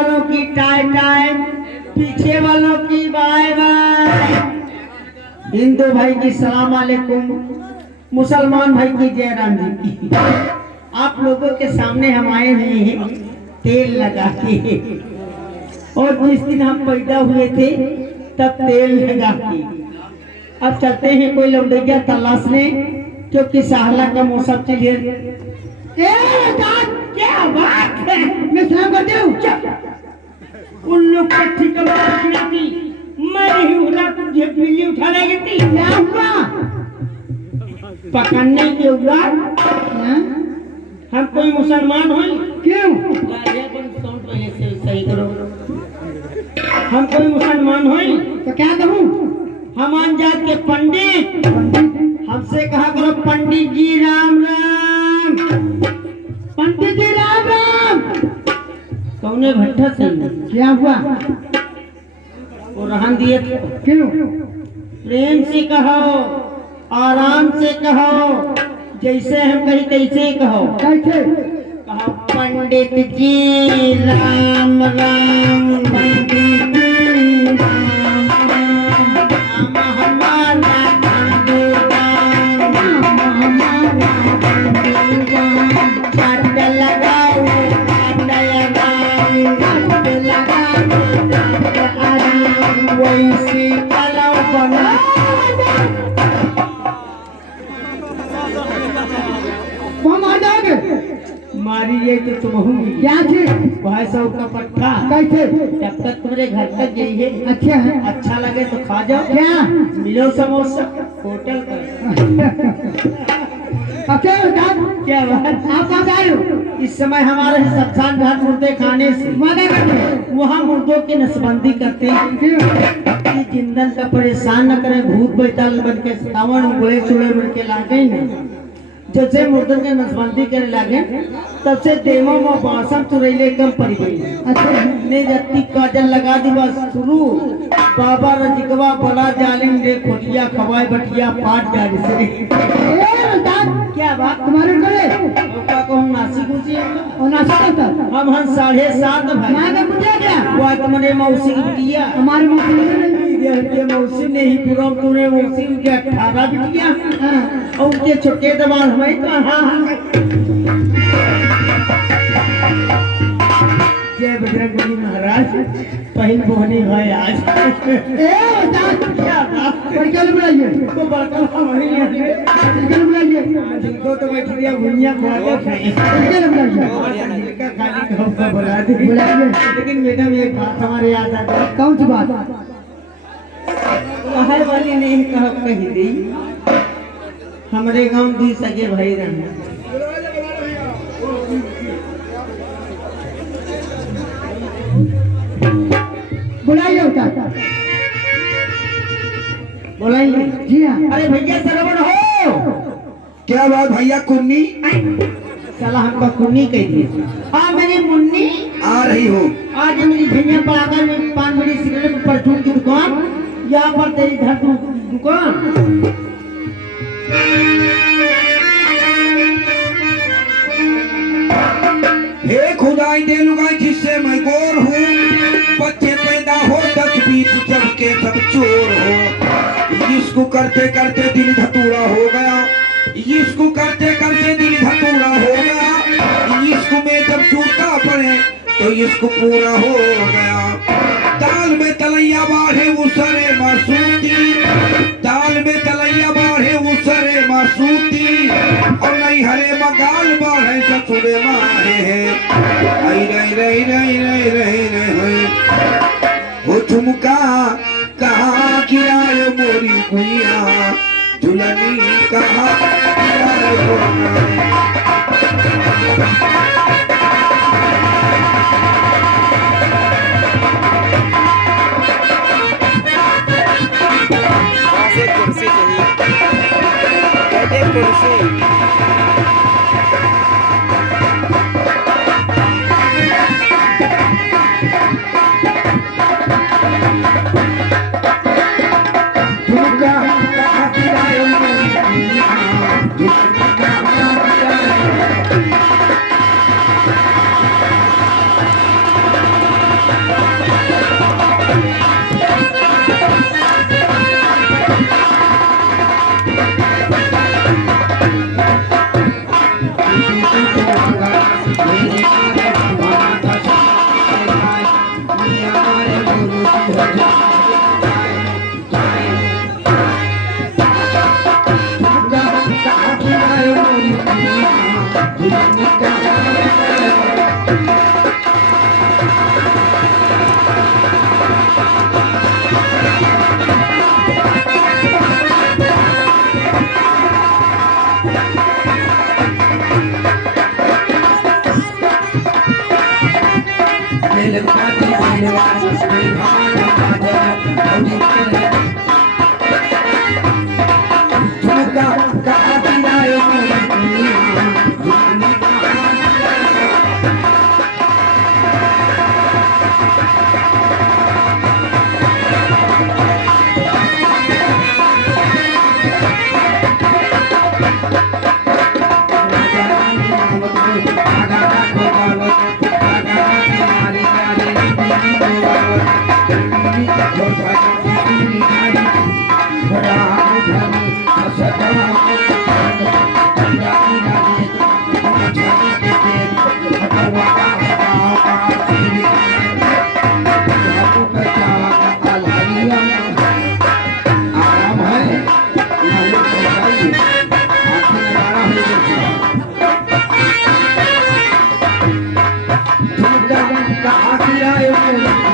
वालों की टाय टाय, पीछे वालों की बाय बाय। हिंदू भाई की सलाम अलैकुम, मुसलमान भाई की जय राम जी की। आप लोगों के सामने हम आए हुए हैं तेल लगा के, और जिस दिन हम पैदा हुए थे तब तेल लगा के। अब चलते हैं कोई लौंडैया तलाशने, क्योंकि साहला का मौसम चलिए। क्या बात है, मैं सलाम करती हूँ। उन लोग को ठिकाना थी, मैं नहीं उड़ा, तुझे बिल्ली उठा लेगी थी। क्या हुआ? पकड़ने के उड़ा। हम कोई मुसलमान हो क्यों? सही करो। हम कोई मुसलमान हो तो क्या करूं? हम अनजात के पंडित, हमसे कहा करो पंडित जी राम राम, पंडित जी राम राम। कौने भट्टा से क्या हुआ? वो रहन दिए क्यों? प्रेम से कहो, आराम से कहो, जैसे हम कहीं तैसे कहो। कैसे कहो? पंडित जी राम राम, पंडित जी राम राम, हमारा छट लगाओ, वैसी कलाओ बना। मारी ये तो तुम होंगी क्या थी? भाई साहब का पट्टा कैसे? जब तक तुम्हारे घर तक गई है। अच्छा है, अच्छा लगे तो खा जाओ। क्या मिलो समोसा होटल पर। अच्छा क्या बात, आप कहाँ आए हो? इस समय हमारे शमशान घाट मुर्दे खाने से मना करते, वहाँ मुर्दों की नसबंदी करते हैं कि जिंदन का परेशान न करें, भूत बैताल बन के सावन गोले चूड़े बन के लागे न। जैसे मुर्दन के नसबंदी करे लागे तब से देवों में बासम तुरैले कम पड़ गई। अच्छा ने जत्ती काजल लगा दी बस शुरू। बाबा रजिकवा बड़ा जालिम रे खोटिया खवाए बटिया पाट जारी से। क्या बात तुम्हारे करे? ओका को हम नासी कुची और नासी का हम 7:30 भाई माने पूछा क्या? वो तुम्हारे मौसी की बिटिया, हमारी मौसी के मौसी ने ही पूरा तूने मौसी के 18 बिटिया और उनके छोटे दबान हमें कहा। जय बजरंगबली महाराज, पहल बोहनी है आज। क्या बुलाइए तो बर्तन बुलाइए, जिनको तो मैं चिड़िया भुनिया बुला दी। लेकिन मैडम एक बात हमारे याद आ गई। कौन सी बात? हर वाली नहीं कही दी, हमारे गांव दी सगे भाई रहे। बुलाइए बुलाइए जी हाँ। अरे भैया श्रवण हो। क्या बात भैया? कुन्नी साला हमका कुन्नी कह दिए। हाँ मेरी मुन्नी आ रही हो। आज मेरी भैया पड़ाकर में पान बड़ी सिगरेट परचून की दुकान, यहाँ पर तेरी घर दुकान। हे खुदाई दे लुगाई जिससे मैं गोर हूँ, बच्चे पैदा हो 10-20 जब के सब चोर हो। इसको करते करते दिल धतूरा हो गया, इसको करते करते दिल धतूरा हो गया। इसको में जब चूता पड़े तो इसको पूरा हो गया। दाल में तलैया बाढ़े उसरे मासूती, दाल में तलैया बाढ़े उसरे मासूती, और नहीं हरे मगाल बाढ़े ससुरे मारे हैं। वो झुमका कहाँ गिराए मोरी भैया, झुलनी कहाँ कुर्सी चाहिए, बैठे कुर्सी। ले पाती आने कोई भान बाजे औरी के झुमका कहा दिलाए दुकानी कहा